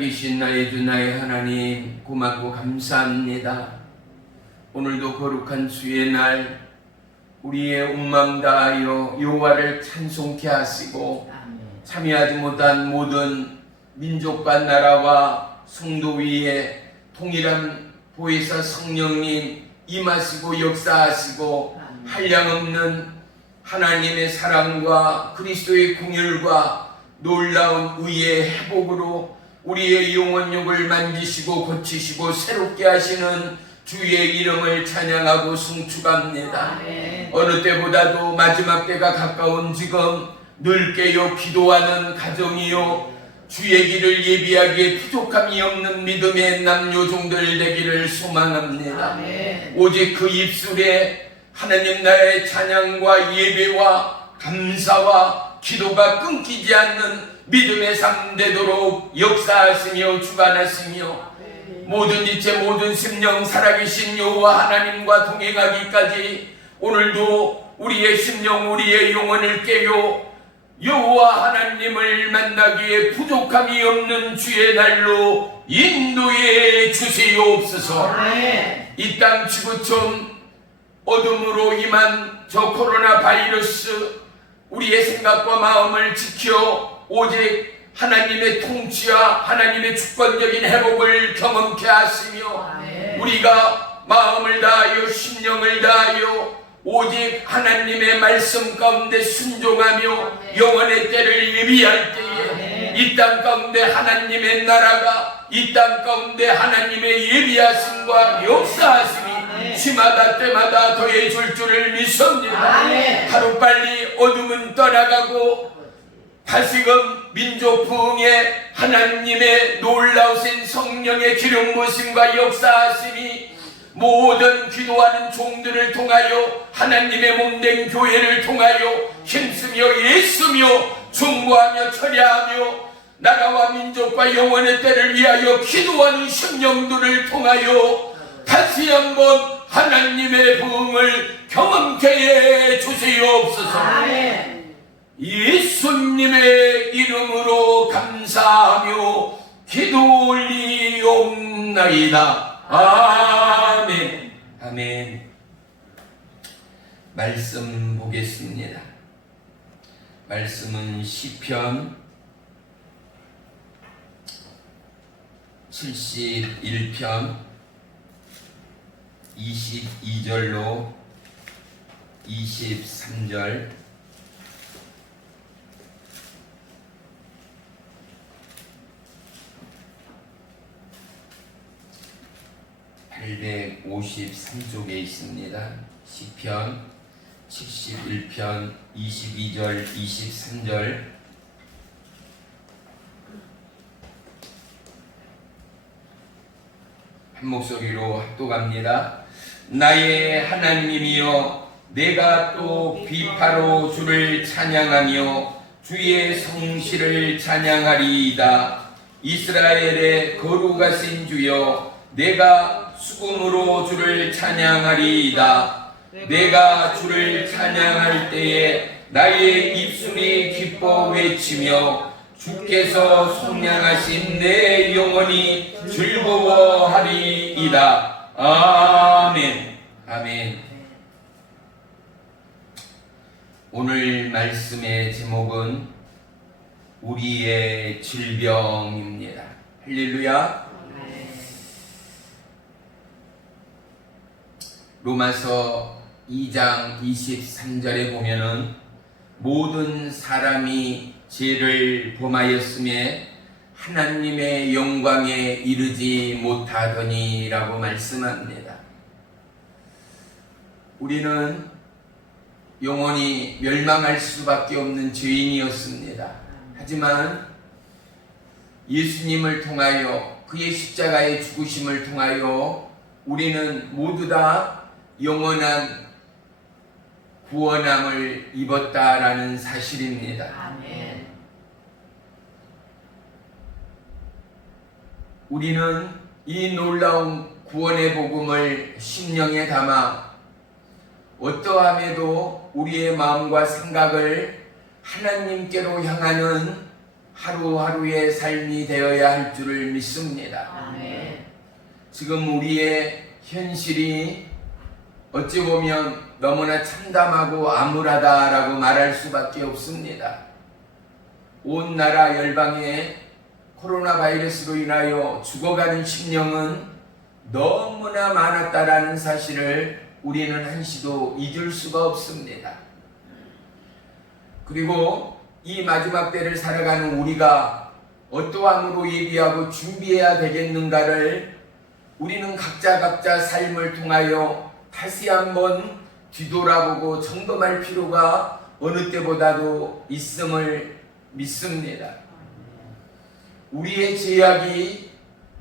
살아계신 나의 주 나의 하나님 고맙고 감사합니다. 오늘도 거룩한 주의 날 우리의 온 마음 다하여 여호와를 찬송케 하시고 참여하지 못한 모든 민족과 나라와 성도 위에 통일한 보혜사 성령님 임하시고 역사하시고 한량없는 하나님의 사랑과 그리스도의 긍휼과 놀라운 의의 회복으로 우리의 영혼욕을 만지시고 고치시고 새롭게 하시는 주의 이름을 찬양하고 송축합니다. 어느 때보다도 마지막 때가 가까운 지금 늘 깨어 기도하는 가정이요 주의 길을 예비하기에 부족함이 없는 믿음의 남녀종들 되기를 소망합니다. 오직 그 입술에 하나님 나의 찬양과 예배와 감사와 기도가 끊기지 않는 믿음의 삶 되도록 역사하시며 주관하시며 모든 이체 모든 심령 살아계신 여호와 하나님과 동행하기까지 오늘도 우리의 심령 우리의 영혼을 깨요 여호와 하나님을 만나기에 부족함이 없는 주의 날로 인도해 주시옵소서. 이 땅 지구촌 어둠으로 임한 저 코로나 바이러스 우리의 생각과 마음을 지켜 오직 하나님의 통치와 하나님의 주권적인 회복을 경험케 하시며 우리가 마음을 다하여 심령을 다하여 오직 하나님의 말씀 가운데 순종하며 영원의 때를 예비할 때에 이 땅 가운데 하나님의 나라가 이 땅 가운데 하나님의 예비하심과 역사하심이 시마다 때마다 더해줄 줄을 믿습니다. 하루빨리 어둠은 떠나가고 다시금 민족 부흥에 하나님의 놀라우신 성령의 기름 부으심과 역사하심이 모든 기도하는 종들을 통하여 하나님의 몸된 교회를 통하여 힘쓰며 예수며 중보하며 철야하며 나라와 민족과 영원의 때를 위하여 기도하는 심령들을 통하여 다시 한번 하나님의 부흥을 경험케 해 주시옵소서. 예수님의 이름으로 감사하며 기도 올리옵나이다. 아멘. 아멘. 말씀 보겠습니다. 말씀은 시편 71편 22절로 23절 853쪽에 있습니다. 시편 71편 22절 23절 한 목소리로 합독합니다. 나의 하나님이여 내가 또 비파로 주를 찬양하며 주의 성실을 찬양하리이다. 이스라엘의 거룩하신 주여 내가 수금으로 주를 찬양하리이다. 내가 주를 찬양할 때에 나의 입술이 기뻐 외치며 주께서 속량하신 내 영혼이 즐거워하리이다. 아멘. 아멘. 오늘 말씀의 제목은 우리의 질병입니다. 할렐루야. 로마서 2장 23절에 보면은 모든 사람이 죄를 범하였음에 하나님의 영광에 이르지 못하더니 라고 말씀합니다. 우리는 영원히 멸망할 수밖에 없는 죄인이었습니다. 하지만 예수님을 통하여 그의 십자가의 죽으심을 통하여 우리는 모두 다 영원한 구원함을 입었다라는 사실입니다. 아멘. 우리는 이 놀라운 구원의 복음을 심령에 담아 어떠함에도 우리의 마음과 생각을 하나님께로 향하는 하루하루의 삶이 되어야 할 줄을 믿습니다. 아멘. 지금 우리의 현실이 어찌 보면 너무나 참담하고 암울하다라고 말할 수밖에 없습니다. 온 나라 열방에 코로나 바이러스로 인하여 죽어가는 심령은 너무나 많았다라는 사실을 우리는 한시도 잊을 수가 없습니다. 그리고 이 마지막 때를 살아가는 우리가 어떠함으로 예비하고 준비해야 되겠는가를 우리는 각자 삶을 통하여 다시 한번 뒤돌아보고 점검할 필요가 어느 때보다도 있음을 믿습니다. 우리의 죄악이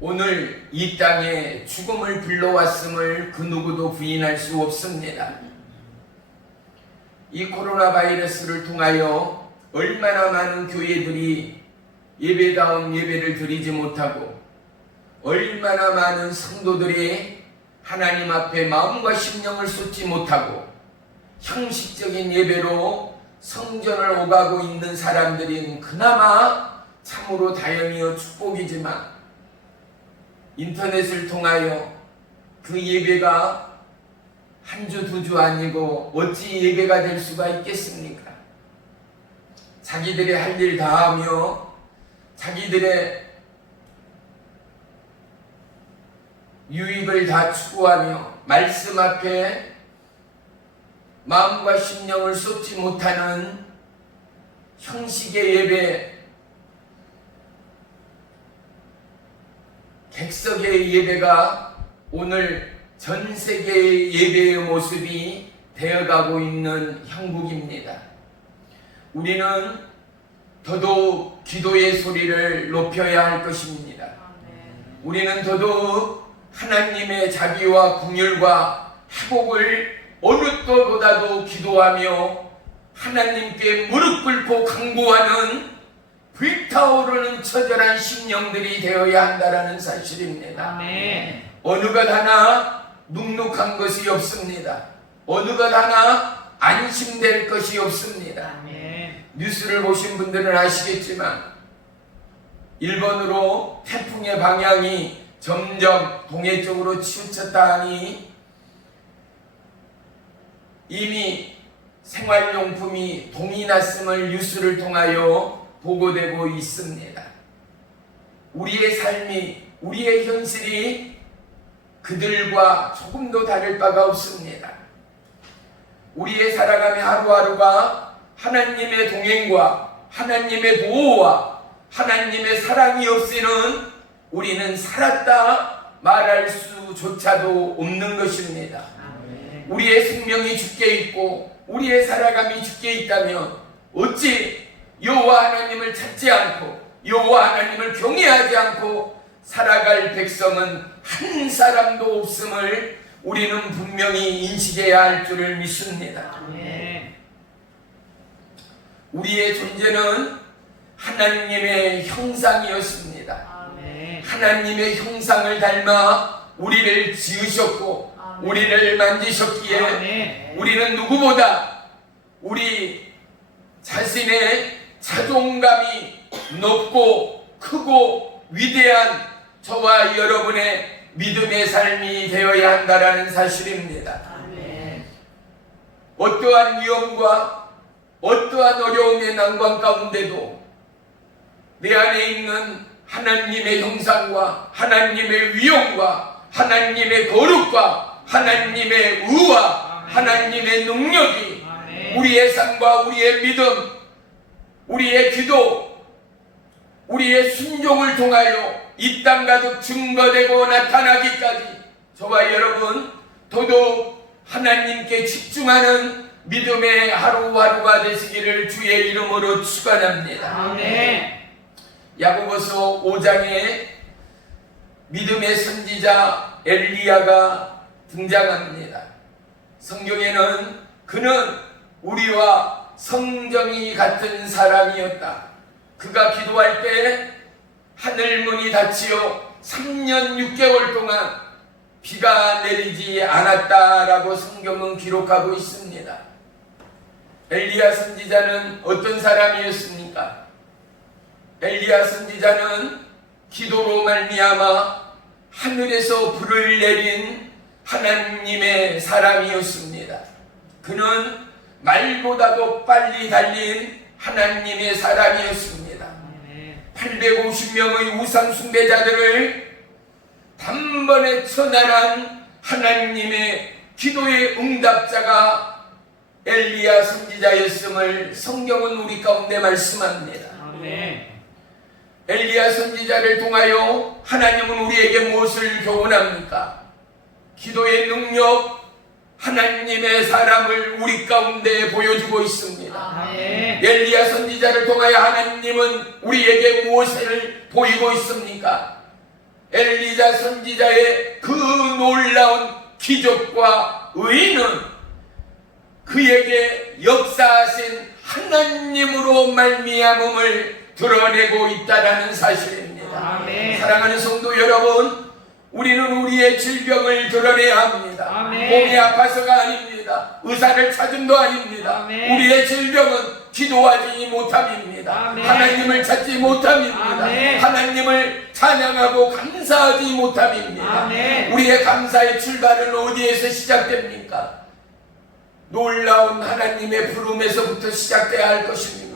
오늘 이 땅에 죽음을 불러왔음을 그 누구도 부인할 수 없습니다. 이 코로나 바이러스를 통하여 얼마나 많은 교회들이 예배다운 예배를 드리지 못하고 얼마나 많은 성도들이 하나님 앞에 마음과 심령을 쏟지 못하고 형식적인 예배로 성전을 오가고 있는 사람들인 그나마 참으로 다행이요 축복이지만 인터넷을 통하여 그 예배가 한 주 두 주 아니고 어찌 예배가 될 수가 있겠습니까? 자기들의 할 일 다 하며 자기들의 유익을 다 추구하며 말씀 앞에 마음과 심령을 쏟지 못하는 형식의 예배, 객석의 예배가 오늘 전 세계의 예배의 모습이 되어가고 있는 형국입니다. 우리는 더더욱 기도의 소리를 높여야 할 것입니다. 우리는 더더욱 하나님의 자비와 긍휼과 회복을 어느 때보다도 기도하며 하나님께 무릎 꿇고 간구하는 불타오르는 처절한 심령들이 되어야 한다는 사실입니다. 아멘. 어느 것 하나 눅눅한 것이 없습니다. 어느 것 하나 안심될 것이 없습니다. 아멘. 뉴스를 보신 분들은 아시겠지만 일본으로 태풍의 방향이 점점 동해 쪽으로 치우쳤다 하니 이미 생활용품이 동이 났음을 뉴스를 통하여 보고되고 있습니다. 우리의 삶이, 우리의 현실이 그들과 조금도 다를 바가 없습니다. 우리의 살아감의 하루하루가 하나님의 동행과 하나님의 보호와 하나님의 사랑이 없이는 우리는 살았다 말할 수조차도 없는 것입니다. 우리의 생명이 죽게 있고 우리의 살아감이 죽게 있다면 어찌 여호와 하나님을 찾지 않고 여호와 하나님을 경외하지 않고 살아갈 백성은 한 사람도 없음을 우리는 분명히 인식해야 할 줄을 믿습니다. 우리의 존재는 하나님의 형상이었습니다. 하나님의 형상을 닮아 우리를 지으셨고 우리를 만지셨기에 우리는 누구보다 우리 자신의 자존감이 높고 크고 위대한 저와 여러분의 믿음의 삶이 되어야 한다는 사실입니다. 어떠한 위험과 어떠한 어려움의 난관 가운데도 내 안에 있는 하나님의 형상과 하나님의 위엄과 하나님의 거룩과 하나님의 의와 하나님의 능력이 우리의 삶과 우리의 믿음, 우리의 기도, 우리의 순종을 통하여 이 땅 가득 증거되고 나타나기까지 저와 여러분 더더욱 하나님께 집중하는 믿음의 하루하루가 되시기를 주의 이름으로 축원합니다. 야고보서 5장에 믿음의 선지자 엘리야가 등장합니다. 성경에는 그는 우리와 성정이 같은 사람이었다. 그가 기도할 때 하늘문이 닫히어 3년 6개월 동안 비가 내리지 않았다라고 성경은 기록하고 있습니다. 엘리야 선지자는 어떤 사람이었습니까? 엘리야 선지자는 기도로 말미암아 하늘에서 불을 내린 하나님의 사람이었습니다. 그는 말보다도 빨리 달린 하나님의 사람이었습니다. 850명의 우상 숭배자들을 단번에 처단한 하나님의 기도의 응답자가 엘리야 선지자였음을 성경은 우리 가운데 말씀합니다. 엘리야 선지자를 통하여 하나님은 우리에게 무엇을 교훈합니까? 기도의 능력, 하나님의 사람을 우리 가운데 보여주고 있습니다. 엘리야 선지자를 통하여 하나님은 우리에게 무엇을 보이고 있습니까? 엘리야 선지자의 그 놀라운 기적과 의는 그에게 역사하신 하나님으로 말미암음을 드러내고 있다라는 사실입니다. 아멘. 사랑하는 성도 여러분, 우리는 우리의 질병을 드러내야 합니다. 아멘. 몸이 아파서가 아닙니다. 의사를 찾음도 아닙니다. 아멘. 우리의 질병은 기도하지 못함입니다. 아멘. 하나님을 찾지 못함입니다. 아멘. 하나님을 찬양하고 감사하지 못함입니다. 아멘. 우리의 감사의 출발은 어디에서 시작됩니까? 놀라운 하나님의 부름에서부터 시작돼야 할 것입니다.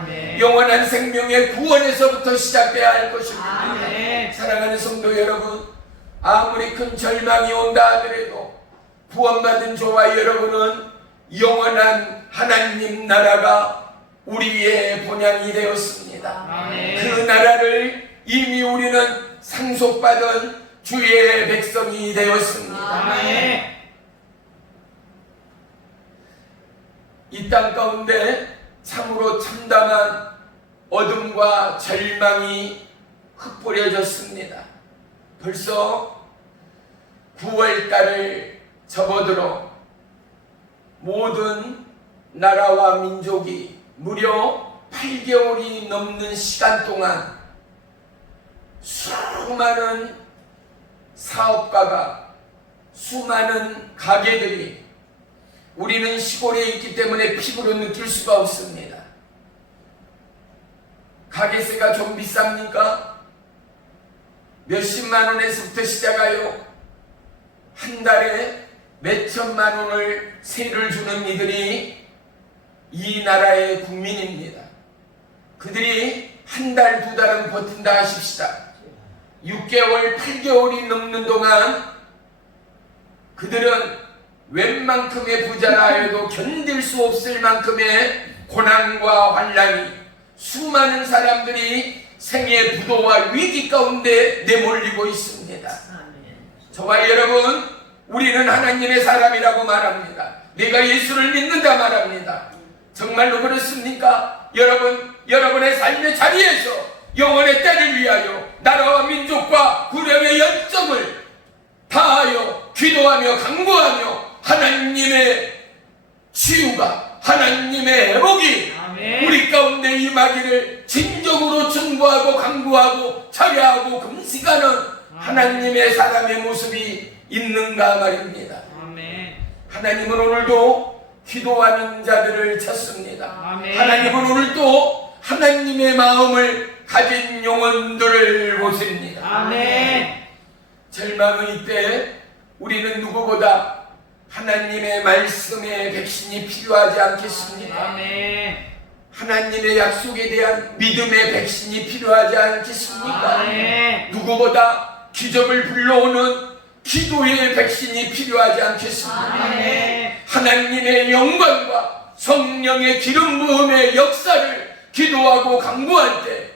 아멘. 영원한 생명의 구원에서부터 시작돼야 할 것입니다. 아멘. 사랑하는 성도 여러분, 아무리 큰 절망이 온다 하더라도 구원받은 저와 여러분은 영원한 하나님 나라가 우리의 본향이 되었습니다. 아멘. 그 나라를 이미 우리는 상속받은 주의 백성이 되었습니다. 아멘. 이 땅 가운데 참으로 참담한 어둠과 절망이 흩뿌려졌습니다. 벌써 9월달을 접어들어 모든 나라와 민족이 무려 8개월이 넘는 시간 동안 수많은 사업가가, 수많은 가게들이, 우리는 시골에 있기 때문에 피부로 느낄 수가 없습니다. 가게세가 좀 비쌉니까? 몇십만 원에서부터 시작하여 한 달에 몇천만 원을 세를 주는 이들이 이 나라의 국민입니다. 그들이 한 달, 두 달은 버틴다 하십시다. 6개월, 8개월이 넘는 동안 그들은 웬만큼의 부자라 해도 견딜 수 없을 만큼의 고난과 환난이, 수많은 사람들이 생의 부도와 위기 가운데 내몰리고 있습니다. 저와 여러분, 우리는 하나님의 사람이라고 말합니다. 내가 예수를 믿는다 말합니다. 정말로 그렇습니까? 여러분의 삶의 자리에서 영원의 때를 위하여 나라와 민족과 구령의 열정을 다하여 기도하며 간구하며 하나님의 치유가, 하나님의 회복이 아멘. 우리 가운데 임하기를 진정으로 충고하고 간구하고 차려하고 금식하는 하나님의 사람의 모습이 있는가 말입니다. 아멘. 하나님은 오늘도 기도하는 자들을 찾습니다. 아멘. 하나님은 오늘도 하나님의 마음을 가진 영혼들을 보십니다. 아멘. 절망의 때 우리는 누구보다 하나님의 말씀의 백신이 필요하지 않겠습니까? 아멘. 하나님의 약속에 대한 믿음의 백신이 필요하지 않겠습니까? 아멘. 누구보다 기적을 불러오는 기도의 백신이 필요하지 않겠습니까? 아멘. 하나님의 영광과 성령의 기름 부음의 역사를 기도하고 간구할 때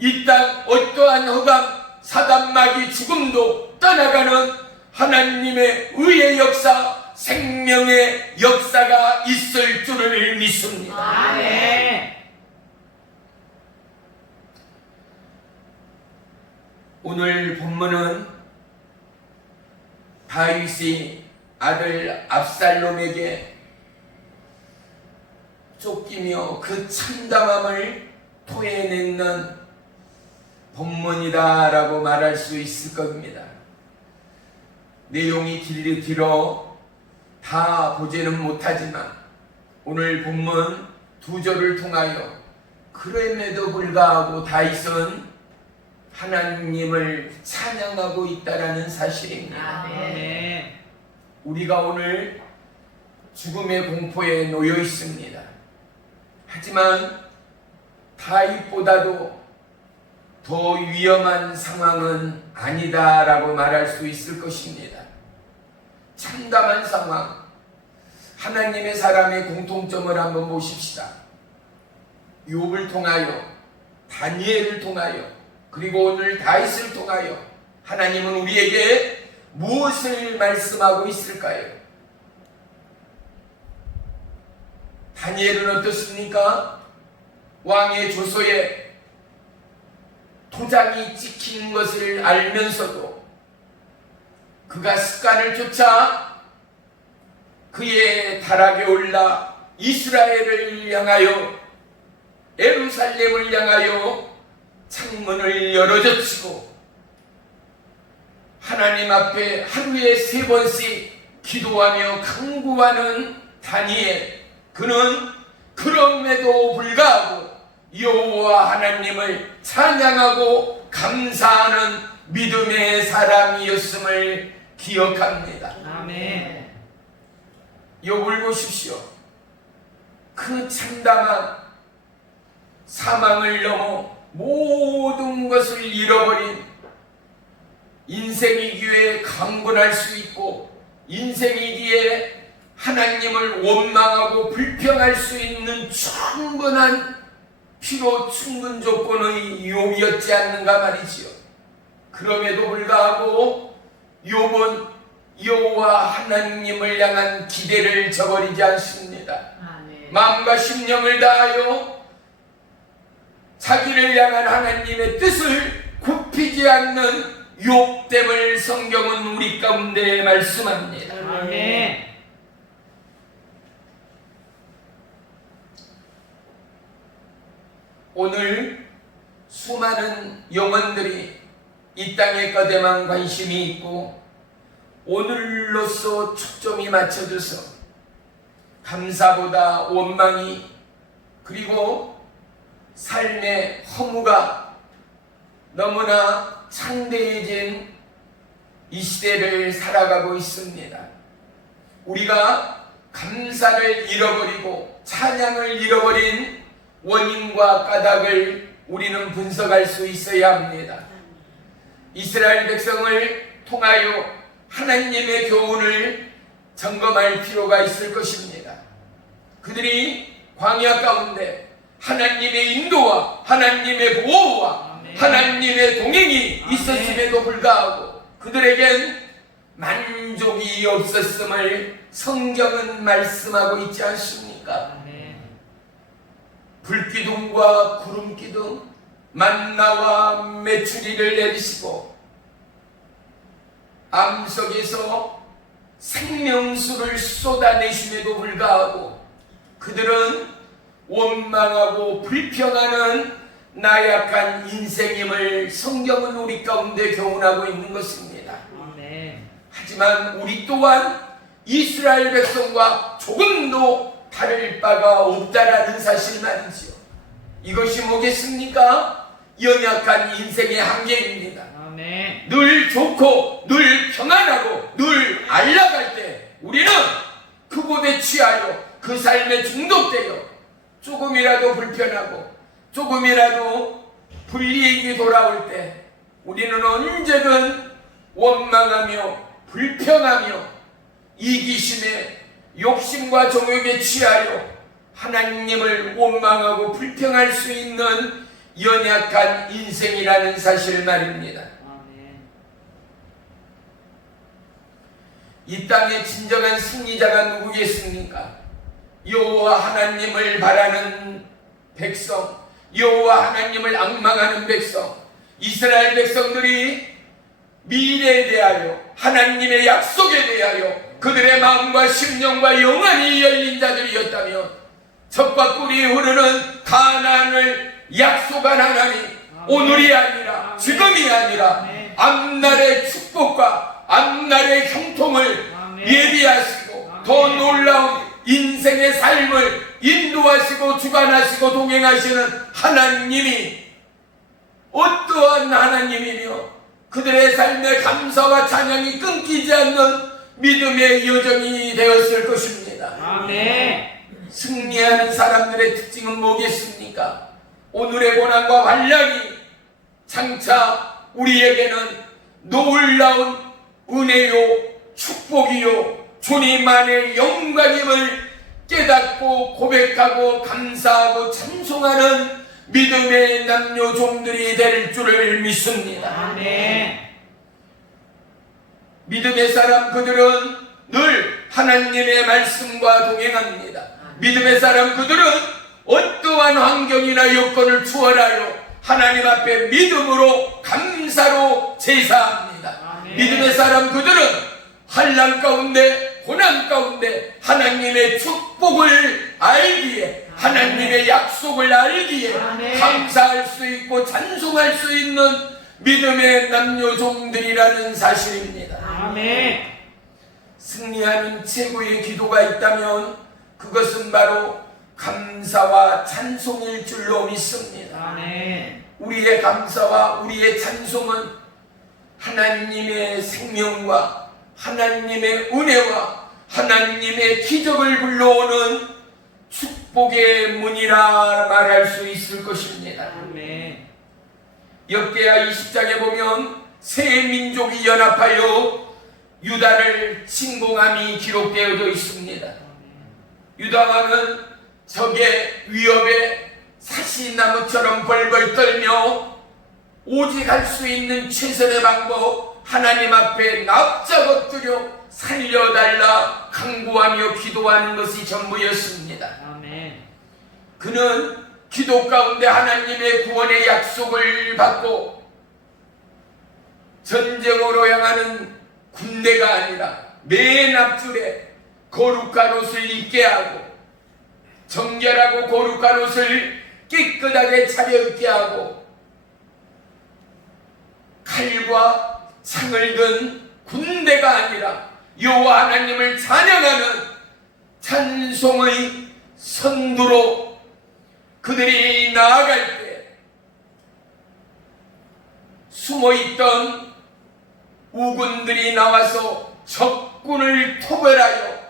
이 땅 어떠한 흑암, 사단마귀, 죽음도 떠나가는 하나님의 의의 역사, 생명의 역사가 있을 줄을 믿습니다. 아멘. 오늘 본문은 다윗이 아들 압살롬에게 쫓기며 그 참담함을 토해내는 본문이다라고 말할 수 있을 겁니다. 내용이 길어 다 보지는 못하지만 오늘 본문 2절을 통하여 그럼에도 불구하고 다윗은 하나님을 찬양하고 있다라는 사실입니다. 아멘. 우리가 오늘 죽음의 공포에 놓여 있습니다. 하지만 다윗보다도 더 위험한 상황은 아니다라고 말할 수 있을 것입니다. 참담한 상황, 하나님의 사람의 공통점을 한번 보십시다. 욥을 통하여, 다니엘을 통하여, 그리고 오늘 다윗을 통하여 하나님은 우리에게 무엇을 말씀하고 있을까요? 다니엘은 어떻습니까? 왕의 조서에 도장이 찍힌 것을 알면서도 그가 습관을 쫓아 그의 다락에 올라 이스라엘을 향하여 예루살렘을 향하여 창문을 열어젖히고 하나님 앞에 하루에 3번씩 기도하며 간구하는 다니엘, 그는 그럼에도 불구하고 여호와 하나님을 찬양하고 감사하는 믿음의 사람이었음을 기억합니다. 아멘. 욥을 보십시오. 그 참담한 사망을 넘어 모든 것을 잃어버린, 인생이기에 강건할 수 있고 인생이기에 하나님을 원망하고 불평할 수 있는 충분한 필요 충분 조건의 욥이었지 않는가 말이지요. 그럼에도 불구하고 욥은 여호와 하나님을 향한 기대를 저버리지 않습니다. 마음과 심령을 다하여 자기를 향한 하나님의 뜻을 굽히지 않는 욥됨을 성경은 우리 가운데 말씀합니다. 아멘. 오늘 수많은 영혼들이 이 땅의 것에만 관심이 있고 오늘로서 초점이 맞춰져서 감사보다 원망이, 그리고 삶의 허무가 너무나 창대해진 이 시대를 살아가고 있습니다. 우리가 감사를 잃어버리고 찬양을 잃어버린 원인과 까닭을 우리는 분석할 수 있어야 합니다. 이스라엘 백성을 통하여 하나님의 교훈을 점검할 필요가 있을 것입니다. 그들이 광야 가운데 하나님의 인도와 하나님의 보호와 하나님의 동행이 있었음에도 불구하고 그들에겐 만족이 없었음을 성경은 말씀하고 있지 않습니까? 불기둥과 구름기둥, 만나와 메추리를 내리시고 암석에서 생명수를 쏟아내심에도 불구하고 그들은 원망하고 불평하는 나약한 인생임을 성경은 우리 가운데 교훈하고 있는 것입니다. 하지만 우리 또한 이스라엘 백성과 조금도 다를 바가 없다라는 사실 말이지요. 이것이 뭐겠습니까? 연약한 인생의 한계입니다. 아멘. 늘 좋고 늘 평안하고 늘 안락할 때 우리는 그곳에 취하여 그 삶에 중독되어 조금이라도 불편하고 조금이라도 불이익이 돌아올 때 우리는 언제든 원망하며 불평하며 이기심에 욕심과 정욕에 취하여 하나님을 원망하고 불평할 수 있는 연약한 인생이라는 사실 말입니다. 이 땅의 진정한 승리자가 누구겠습니까? 여호와 하나님을 바라는 백성, 여호와 하나님을 앙망하는 백성, 이스라엘 백성들이 미래에 대하여 하나님의 약속에 대하여 그들의 마음과 심령과 영안이 열린 자들이었다면 젖과 꿀이 흐르는 가나안을 약속한 하나님, 오늘이 아니라 지금이 아니라 앞날의 축복과 앞날의 형통을 예비하시고 더 놀라운 인생의 삶을 인도하시고 주관하시고 동행하시는 하나님이 어떠한 하나님이며 그들의 삶의 감사와 찬양이 끊기지 않는 믿음의 여정이 되었을 것입니다. 아멘. 승리하는 사람들의 특징은 뭐겠습니까? 오늘의 고난과 환난이 장차 우리에게는 놀라운 은혜요 축복이요 주님만의 영광임을 깨닫고 고백하고 감사하고 찬송하는 믿음의 남녀 종들이 될 줄을 믿습니다. 아멘. 믿음의 사람 그들은 늘 하나님의 말씀과 동행합니다. 믿음의 사람 그들은 어떠한 환경이나 여건을 추월하여 하나님 앞에 믿음으로 감사로 제사합니다. 믿음의 사람 그들은 환난 가운데 고난 가운데 하나님의 축복을 알기에 하나님의 약속을 알기에 아멘. 감사할 수 있고 찬송할 수 있는 믿음의 남녀종들이라는 사실입니다. 아멘. 승리하는 최고의 기도가 있다면 그것은 바로 감사와 찬송일 줄로 믿습니다. 아멘. 우리의 감사와 우리의 찬송은 하나님의 생명과 하나님의 은혜와 하나님의 기적을 불러오는 축복의 문이라 말할 수 있을 것입니다. 아멘. 역대하 20장에 보면 세 민족이 연합하여 유다를 침공함이 기록되어져 있습니다. 유다 왕은 적의 위협에 사시나무처럼 벌벌 떨며 오직 할 수 있는 최선의 방법 하나님 앞에 납작 엎드려 살려달라 간구하며 기도하는 것이 전부였습니다. 아멘. 그는 기도 가운데 하나님의 구원의 약속을 받고 전쟁으로 향하는 군대가 아니라 맨 앞줄에 거룩한 옷을 입게 하고 정결하고 거룩한 옷을 깨끗하게 차려입게 하고 칼과 창을 든 군대가 아니라 여호와 하나님을 찬양하는 찬송의 선두로 그들이 나아갈 때 숨어있던 우군들이 나와서 적군을 토벌하여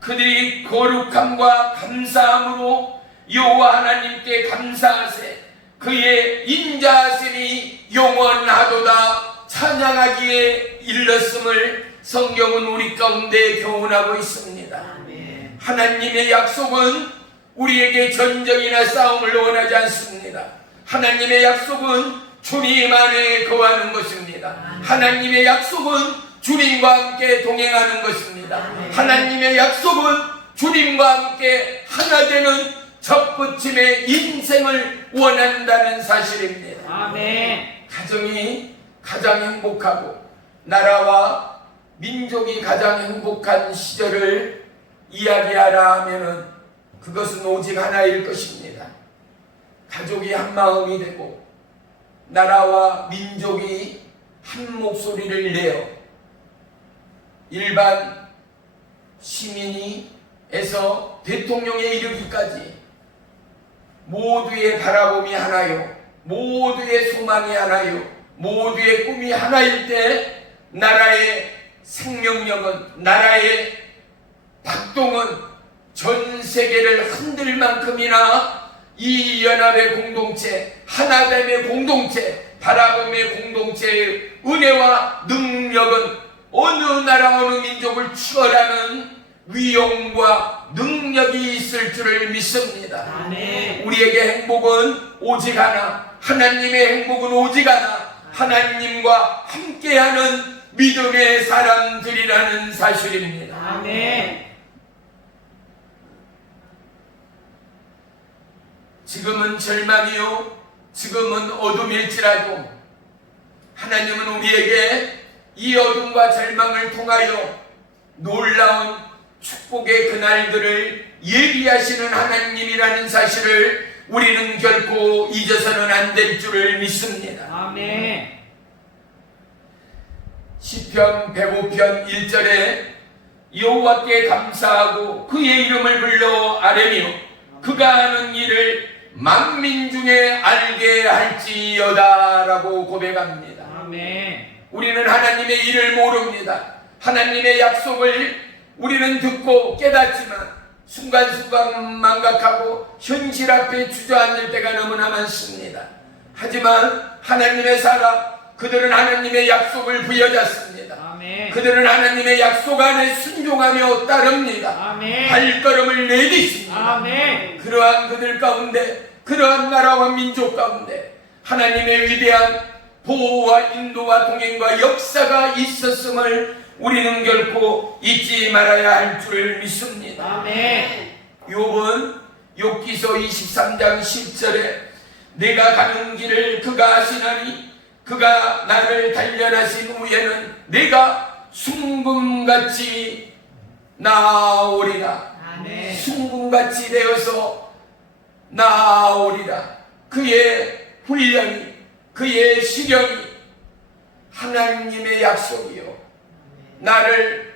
그들이 거룩함과 감사함으로 여호와 하나님께 감사하세 그의 인자하심이 영원하도다 찬양하기에 일렀음을 성경은 우리 가운데 교훈하고 있습니다. 아멘. 하나님의 약속은 우리에게 전쟁이나 싸움을 원하지 않습니다. 하나님의 약속은 주님 안에 거하는 것입니다. 하나님의 약속은 주님과 함께 동행하는 것입니다. 하나님의 약속은 주님과 함께 하나 되는 접붙임의 인생을 원한다는 사실입니다. 아멘. 가정이 가장 행복하고 나라와 민족이 가장 행복한 시절을 이야기하라 하면은 그것은 오직 하나일 것입니다. 가족이 한 마음이 되고 나라와 민족이 한 목소리를 내어 일반 시민이에서 대통령에 이르기까지 모두의 바라봄이 하나요, 모두의 소망이 하나요, 모두의 꿈이 하나일 때 나라의 생명력은, 나라의 박동은 전 세계를 흔들 만큼이나 이 연합의 공동체, 하나됨의 공동체, 바라봄의 공동체의 은혜와 능력은 어느 나라 어느 민족을 추월하는 위용과 능력이 있을 줄을 믿습니다. 아멘. 우리에게 행복은 오직 하나, 하나님의 행복은 오직 하나, 하나님과 함께하는 믿음의 사람들이라는 사실입니다. 아멘. 지금은 절망이요, 지금은 어둠일지라도 하나님은 우리에게 이 어둠과 절망을 통하여 놀라운 축복의 그날들을 예비하시는 하나님이라는 사실을 우리는 결코 잊어서는 안 될 줄을 믿습니다. 아멘. 시편 105편 1절에 여호와께 감사하고 그의 이름을 불러 아뢰며 그가 하는 일을 만민 중에 알게 할지어다 라고 고백합니다. 아멘. 우리는 하나님의 일을 모릅니다. 하나님의 약속을 우리는 듣고 깨닫지만 순간순간 망각하고 현실 앞에 주저앉을 때가 너무나 많습니다. 하지만 하나님의 사람, 그들은 하나님의 약속을 부여잡습니다. 아멘. 그들은 하나님의 약속 안에 순종하며 따릅니다. 아멘. 발걸음을 내딛습니다. 아멘. 그러한 그들 가운데, 그러한 나라와 민족 가운데 하나님의 위대한 보호와 인도와 동행과 역사가 있었음을 우리는 결코 잊지 말아야 할 줄 믿습니다. 아멘. 욥은 욥기서 23장 10절에 내가 가는 길을 그가 아시나니 그가 나를 단련하신 후에는 내가 순금같이 나오리라. 아멘. 순금같이 되어서 나아오리라. 그의 훈련이, 그의 시련이 하나님의 약속이요, 나를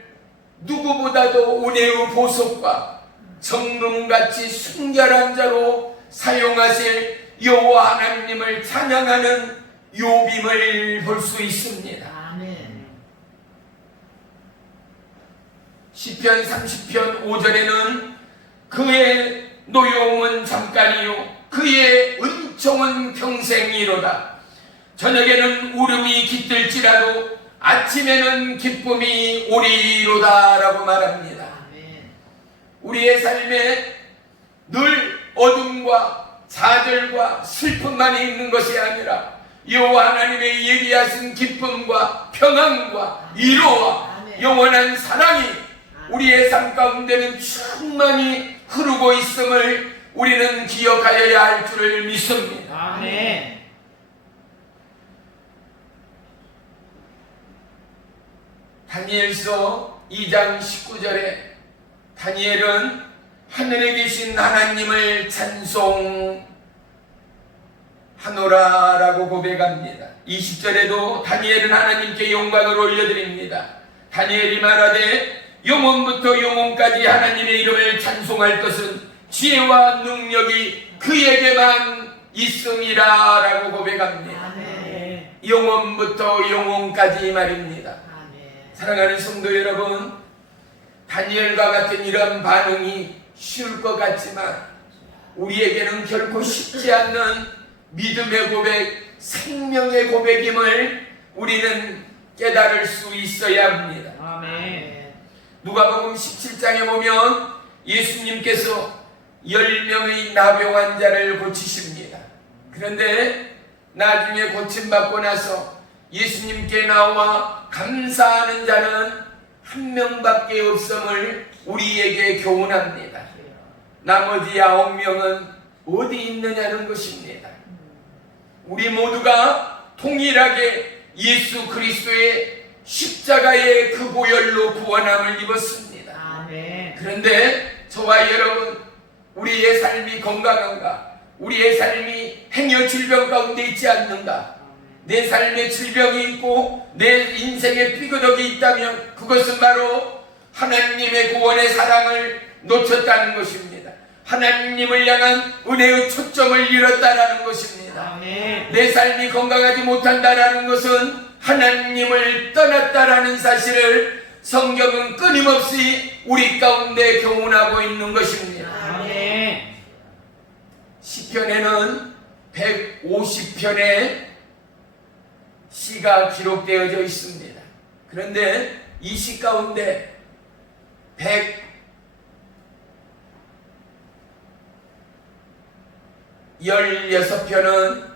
누구보다도 은혜의 보석과 정금같이 순결한 자로 사용하실 여호와 하나님을 찬양하는 욥임을 볼 수 있습니다. 아멘. 시편 30편 5절에는 그의 노여움은 잠깐이요 그의 은총은 평생이로다. 저녁에는 울음이 깃들지라도 아침에는 기쁨이 오리로다 라고 말합니다. 아멘. 우리의 삶에 늘 어둠과 좌절과 슬픔만이 있는 것이 아니라 여호와 하나님의 예비하신 기쁨과 평안과 위로와 영원한 사랑이 우리의 삶 가운데는 충만히 흐르고 있음을 우리는 기억하여야 할 줄을 믿습니다. 아멘. 다니엘서 2장 19절에 다니엘은 하늘에 계신 하나님을 찬송하노라라고 고백합니다. 20절에도 다니엘은 하나님께 영광을 올려드립니다. 다니엘이 말하되 영원부터 영원까지 하나님의 이름을 찬송할 것은 지혜와 능력이 그에게만 있음이라 라고 고백합니다. 아멘. 영원부터 영원까지 말입니다. 아멘. 사랑하는 성도 여러분, 다니엘과 같은 이런 반응이 쉬울 것 같지만 우리에게는 결코 쉽지 않는 믿음의 고백, 생명의 고백임을 우리는 깨달을 수 있어야 합니다. 아멘. 누가복음 17장에 보면 예수님께서 10명의 나병 환자를 고치십니다. 그런데 나중에 고침받고 나서 예수님께 나와 감사하는 자는 한 명밖에 없음을 우리에게 교훈합니다. 나머지 9명은 어디 있느냐는 것입니다. 우리 모두가 동일하게 예수 그리스도의 십자가의 그 보혈로 구원함을 입었습니다. 아멘. 그런데 저와 여러분, 우리의 삶이 건강한가? 우리의 삶이 행여 질병 가운데 있지 않는가? 내 삶에 질병이 있고 내 인생에 삐그덕이 있다면 그것은 바로 하나님의 구원의 사랑을 놓쳤다는 것입니다. 하나님을 향한 은혜의 초점을 잃었다라는 것입니다. 아멘. 내 삶이 건강하지 못한다라는 것은 하나님을 떠났다라는 사실을 성경은 끊임없이 우리 가운데 교훈하고 있는 것입니다. 아멘. 시편에는 150편의 시가 기록되어져 있습니다. 그런데 이 시 가운데 116편은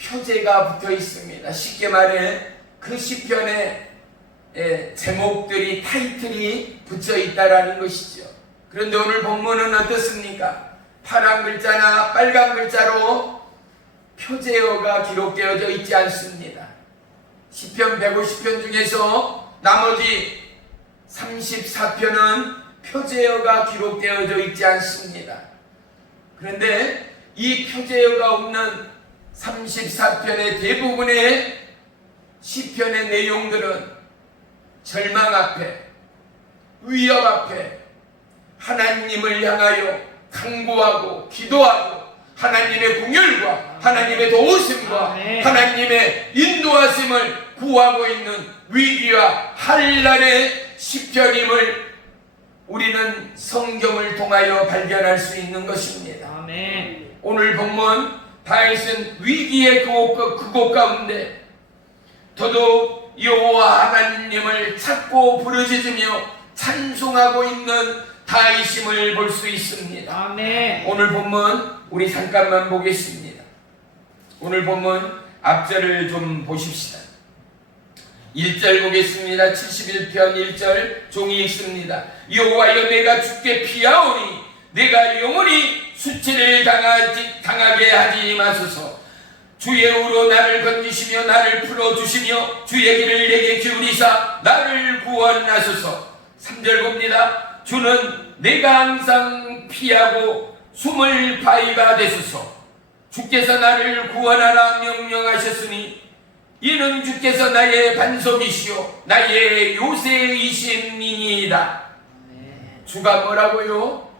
표제가 붙어 있습니다. 쉽게 말해 그 시편의 제목들이, 타이틀이 붙여 있다라는 것이죠. 그런데 오늘 본문은 어떻습니까? 파란 글자나 빨간 글자로 표제어가 기록되어져 있지 않습니다. 시편 150편 중에서 나머지 34편은 표제어가 기록되어져 있지 않습니다. 그런데 이 표제어가 없는 34편의 대부분의 시편의 내용들은 절망 앞에, 위협 앞에 하나님을 향하여 간구하고 기도하고 하나님의 긍휼과 하나님의 도우심과 아멘. 하나님의 인도하심을 구하고 있는 위기와 한란의 시편임을 우리는 성경을 통하여 발견할 수 있는 것입니다. 아멘. 오늘 본문 다윗은 위기의 그곳 가운데 더더욱 여호와 하나님을 찾고 부르짖으며 찬송하고 있는 다윗임을 볼 수 있습니다. 아멘. 오늘 본문 우리 잠깐만 보겠습니다. 오늘 본문 앞절을 좀 보십시다. 1절 보겠습니다. 71편 1절 종이 읽습니다. 여호와여 내가 주께 피하오니 내가 영원히 수치를 당하게 하지 마소서. 주의 우로 나를 건지시며 나를 풀어주시며 주의 길을 내게 기울이사 나를 구원하소서. 3절 봅니다. 주는 내가 항상 피하고 숨을 바위가 되소서. 주께서 나를 구원하라 명령하셨으니 이는 주께서 나의 반석이시오 나의 요새이심이니이다. 주가 뭐라고요?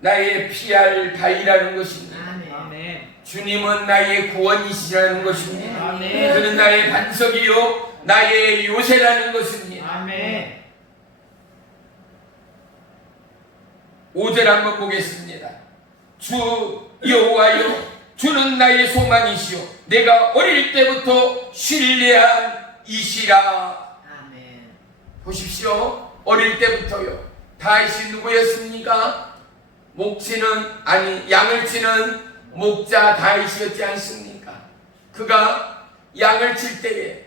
나의 피할 바위라는 것입니다. 아멘. 주님은 나의 구원이시라는 것입니다. 아멘. 그는 나의 반석이요 나의 요새라는 것입니다. 아멘. 5절 한번 보겠습니다. 주 여호와여 주는 나의 소망이시오 내가 어릴 때부터 신뢰한 이시라. 아멘. 보십시오. 어릴 때부터요. 다윗이 누구였습니까? 양을 치는 목자 다윗이었지 않습니까? 그가 양을 칠 때에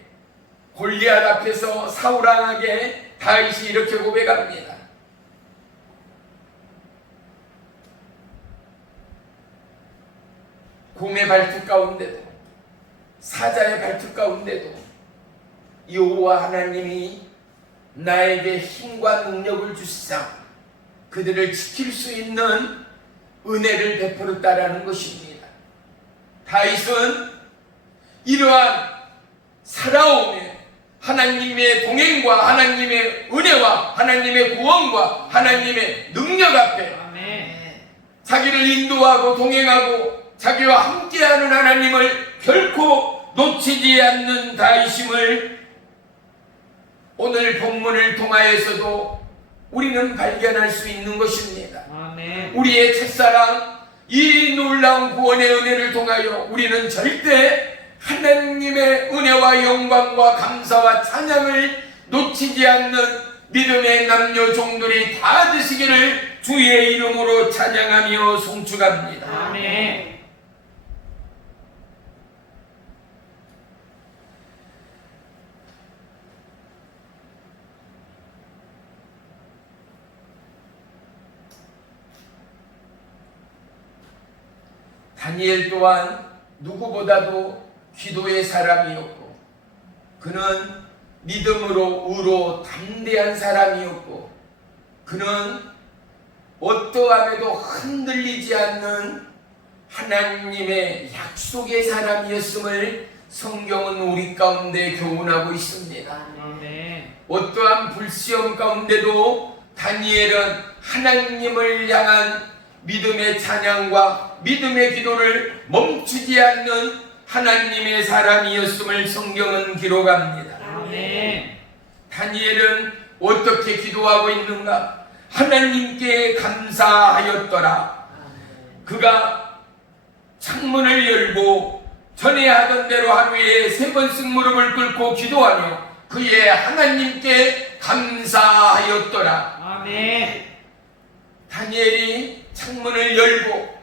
골리앗 앞에서 사울 왕에게 다윗이 이렇게 고백합니다. 곰의 발톱 가운데도 사자의 발톱 가운데도 여호와 하나님이 나에게 힘과 능력을 주시사 그들을 지킬 수 있는 은혜를 베풀었다라는 것입니다. 다윗은 이러한 살아오며 하나님의 동행과 하나님의 은혜와 하나님의 구원과 하나님의 능력 앞에 아멘. 자기를 인도하고 동행하고 자기와 함께하는 하나님을 결코 놓치지 않는 다윗임을 오늘 본문을 통하여서도 우리는 발견할 수 있는 것입니다. 아멘. 우리의 첫사랑 이 놀라운 구원의 은혜를 통하여 우리는 절대 하나님의 은혜와 영광과 감사와 찬양을 놓치지 않는 믿음의 남녀 종들이 다 되시기를 주의 이름으로 찬양하며 송축합니다. 아멘. 다니엘 또한 누구보다도 기도의 사람이었고 그는 믿음으로 의로 담대한 사람이었고 그는 어떠함에도 흔들리지 않는 하나님의 약속의 사람이었음을 성경은 우리 가운데 교훈하고 있습니다. 아멘. 어떠한 불시험 가운데도 다니엘은 하나님을 향한 믿음의 찬양과 믿음의 기도를 멈추지 않는 하나님의 사람이었음을 성경은 기록합니다. 아멘. 다니엘은 어떻게 기도하고 있는가? 하나님께 감사하였더라. 그가 창문을 열고 전에 하던 대로 하루에 3번씩 무릎을 꿇고 기도하며 그의 하나님께 감사하였더라. 아멘. 다니엘이 창문을 열고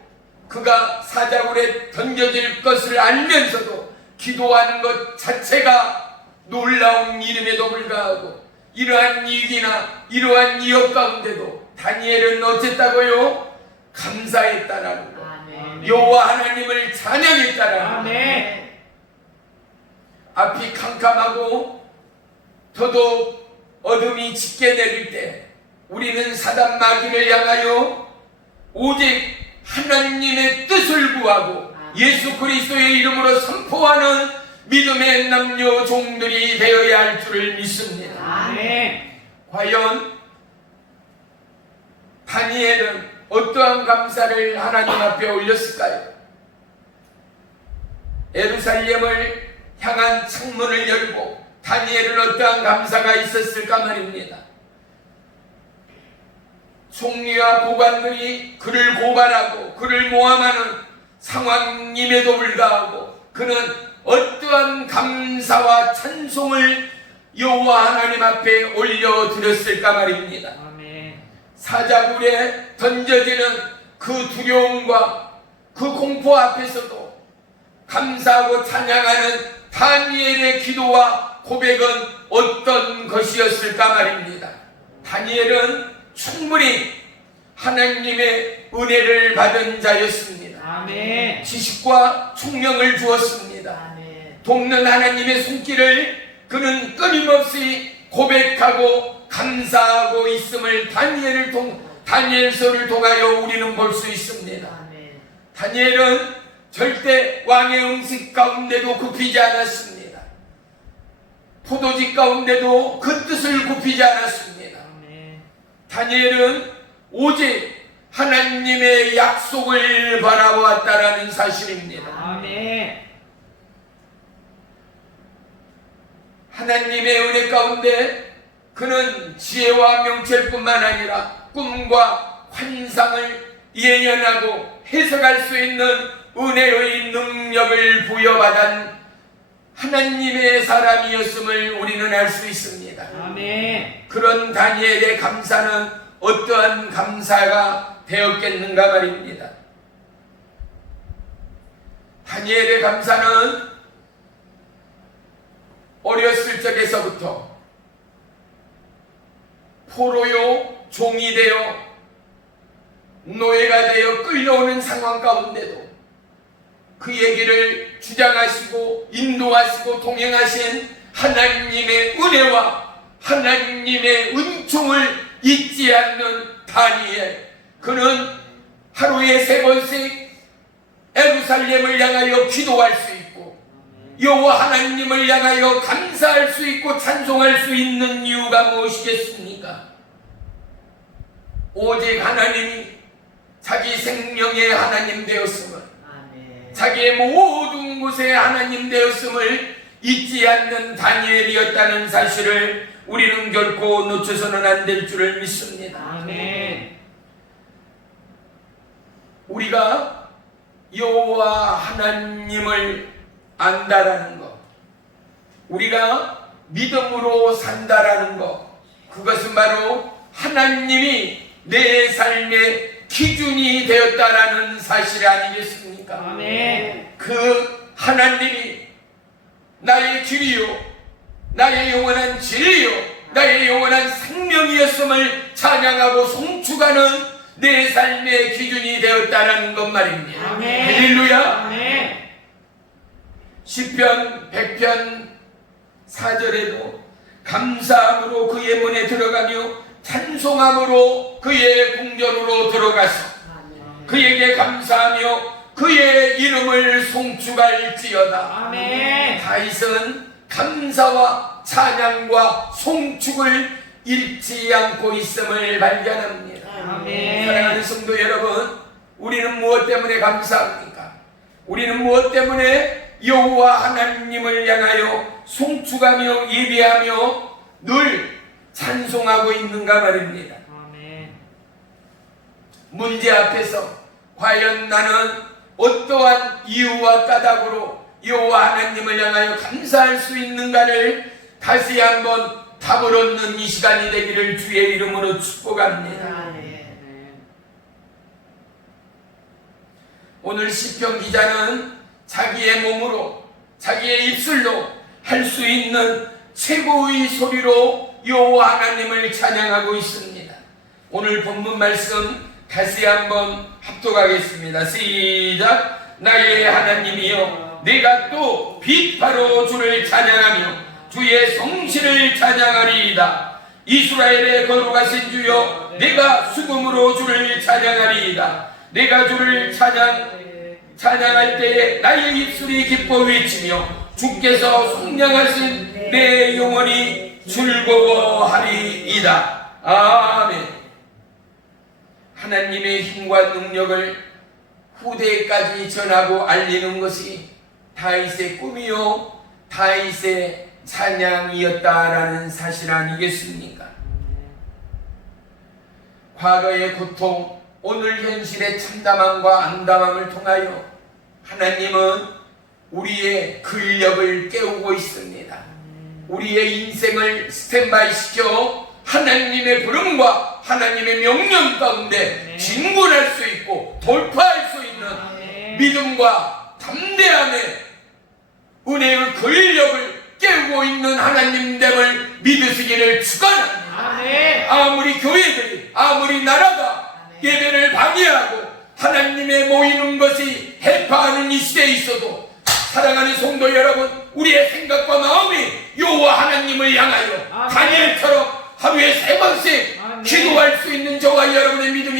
그가 사자굴에 던져질 것을 알면서도 기도하는 것 자체가 놀라운 일임에도 불구하고 이러한 위기나 이러한 위협 가운데도 다니엘은 어쨌다고요? 감사했다라는 것. 아멘. 여호와 하나님을 찬양했다라는 것. 아멘. 앞이 캄캄하고 더더욱 어둠이 짙게 내릴 때 우리는 사단 마귀를 향하여 오직 하나님의 뜻을 구하고 예수 그리스도의 이름으로 선포하는 믿음의 남녀 종들이 되어야 할 줄을 믿습니다. 아멘. 과연 다니엘은 어떠한 감사를 하나님 앞에 올렸을까요? 예루살렘을 향한 창문을 열고 다니엘은 어떠한 감사가 있었을까 말입니다. 총리와 고관들이 그를 고발하고 그를 모함하는 상황임에도 불구하고 그는 어떠한 감사와 찬송을 여호와 하나님 앞에 올려드렸을까 말입니다. 아멘. 사자굴에 던져지는 그 두려움과 그 공포 앞에서도 감사하고 찬양하는 다니엘의 기도와 고백은 어떤 것이었을까 말입니다. 다니엘은 충분히 하나님의 은혜를 받은 자였습니다. 아멘. 지식과 총명을 주었습니다. 아멘. 돕는 하나님의 손길을 그는 끊임없이 고백하고 감사하고 있음을 다니엘서를 통하여 우리는 볼 수 있습니다. 아멘. 다니엘은 절대 왕의 음식 가운데도 굽히지 않았습니다. 포도즙 가운데도 그 뜻을 굽히지 않았습니다. 아멘. 다니엘은 오직 하나님의 약속을 바라보았다라는 사실입니다. 아멘. 하나님의 은혜 가운데 그는 지혜와 명철뿐만 아니라 꿈과 환상을 예언하고 해석할 수 있는 은혜의 능력을 부여받은 하나님의 사람이었음을 우리는 알 수 있습니다. 아멘. 그런 다니엘의 감사는 어떠한 감사가 되었겠는가 말입니다. 다니엘의 감사는 어렸을 적에서부터 포로요 종이 되어 노예가 되어 끌려오는 상황 가운데도 그의 길을 주장하시고 인도하시고 동행하신 하나님의 은혜와 하나님의 은총을 잊지 않는 다니엘. 그는 하루에 3번씩 예루살렘을 향하여 기도할 수 있고 여호와 하나님을 향하여 감사할 수 있고 찬송할 수 있는 이유가 무엇이겠습니까? 오직 하나님이 자기 생명의 하나님 되었음을, 아멘. 자기의 모든 곳에 하나님 되었음을 잊지 않는 다니엘이었다는 사실을 우리는 결코 놓쳐서는 안 될 줄을 믿습니다. 아멘. 우리가 여호와 하나님을 안다라는 것, 우리가 믿음으로 산다라는 것, 그것은 바로 하나님이 내 삶의 기준이 되었다라는 사실 아니겠습니까? 아멘. 그 하나님이 나의 길이요, 나의 영원한 진리요, 나의 영원한 생명이었음을 찬양하고 송축하는 내 삶의 기준이 되었다라는 것 말입니다. 아멘. 할렐루야. 아멘. 시편 100편 4절에도 감사함으로 그의 문에 들어가며 찬송함으로 그의 궁전으로 들어가서 아멘. 그에게 감사하며 그의 이름을 송축할지어다. 아멘. 다윗은 감사와 찬양과 송축을 잃지 않고 있음을 발견합니다. 아멘. 사랑하는 성도 여러분, 우리는 무엇 때문에 감사합니까? 우리는 무엇 때문에 여호와 하나님을 향하여 송축하며 예배하며 늘 찬송하고 있는가 말입니다. 아멘. 문제 앞에서 과연 나는 어떠한 이유와 까닭으로 여호와 하나님을 향하여 감사할 수 있는가를 다시 한번 답을 얻는 이 시간이 되기를 주의 이름으로 축복합니다. 아멘. 오늘 시편 기자는 자기의 몸으로 자기의 입술로 할 수 있는 최고의 소리로 여호와 하나님을 찬양하고 있습니다. 오늘 본문 말씀 다시 한번 합독하겠습니다. 시작. 나의 하나님이여, 내가 또 빛바로 주를 찬양하며 주의 성실을 찬양하리이다. 이스라엘의 거룩하신 주여, 내가 수금으로 주를 찬양하리이다. 내가 주를 찬양할 때에 나의 입술이 기뻐 외치며 주께서 속량하신 내 영혼이 즐거워하리이다. 아멘. 하나님의 힘과 능력을 후대까지 전하고 알리는 것이 다윗의 꿈이요 다윗의 찬양이었다라는 사실 아니겠습니까? 과거의 고통, 오늘 현실의 참담함과 안담함을 통하여 하나님은 우리의 근력을 깨우고 있습니다. 우리의 인생을 스탠바이 시켜 하나님의 부름과 하나님의 명령 가운데 진군할 수 있고 돌파할 수 있는 믿음과 담대함의 은혜의 근력을 깨우고 있는 하나님됨을 믿으시기를 축원합니다. 아멘. 아무리 교회들이 아무리 나라가 예배를 방해하고 하나님의 모이는 것이 해파하는 이 시대에 있어도 사랑하는 성도 여러분, 우리의 생각과 마음이 여호와 하나님을 향하여 아멘. 다니엘처럼 하루에 3번씩 아멘. 기도할 수 있는 저와 여러분의 믿음이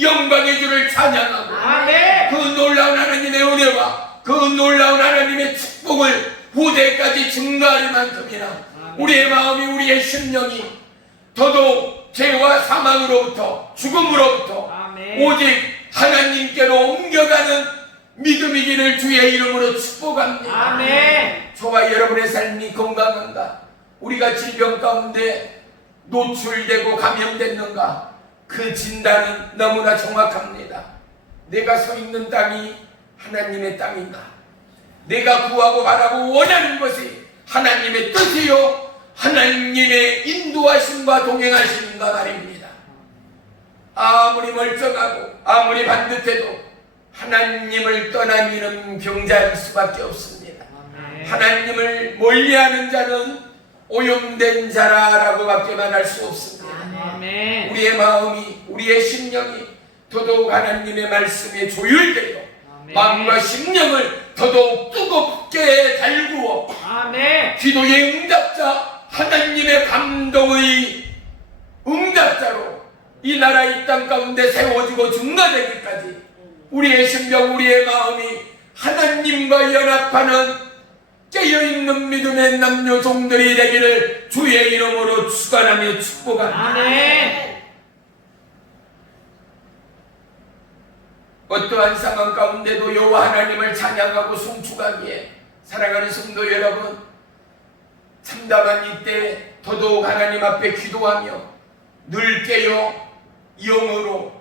영광의 주를 찬양하고 아멘. 그 놀라운 하나님의 은혜와 그 놀라운 하나님의 축복을 후대까지 증가할 만큼이나 우리의 마음이 우리의 심령이 더더욱 죄와 사망으로부터 죽음으로부터 아멘. 오직 하나님께로 옮겨가는 믿음이기를 주의 이름으로 축복합니다. 아멘. 저와 여러분의 삶이 건강한가? 우리가 질병 가운데 노출되고 감염됐는가? 그 진단은 너무나 정확합니다. 내가 서 있는 땅이 하나님의 땅인가? 내가 구하고 바라고 원하는 것이 하나님의 뜻이요 하나님의 인도하심과 동행하심인가 말입니다. 아무리 멀쩡하고 아무리 반듯해도 하나님을 떠나기는 병자일 수밖에 없습니다. 아멘. 하나님을 멀리하는 자는 오염된 자라라고밖에 말할 수 없습니다. 아멘. 우리의 마음이 우리의 심령이 더더욱 하나님의 말씀에 조율되어 아멘. 마음과 심령을 더더욱 뜨겁게 달구어 아멘. 기도의 응답자 하나님의 감동의 응답자로 이 나라 이 땅 가운데 세워지고 중화되기까지 우리의 심령 우리의 마음이 하나님과 연합하는 깨어있는 믿음의 남녀 종들이 되기를 주의 이름으로 축원하며 축복합니다. 아멘. 어떠한 상황 가운데도 여호와 하나님을 찬양하고 송축하기에 사랑하는 성도 여러분, 참담한 이때 더더욱 하나님 앞에 기도하며 늘 깨어 영으로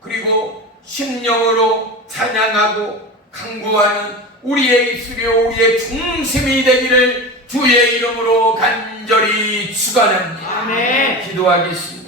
그리고 심령으로 찬양하고 강구하는 우리의 입술이요 우리의 중심이 되기를 주의 이름으로 간절히 축원합니다. 아멘. 기도하겠습니다.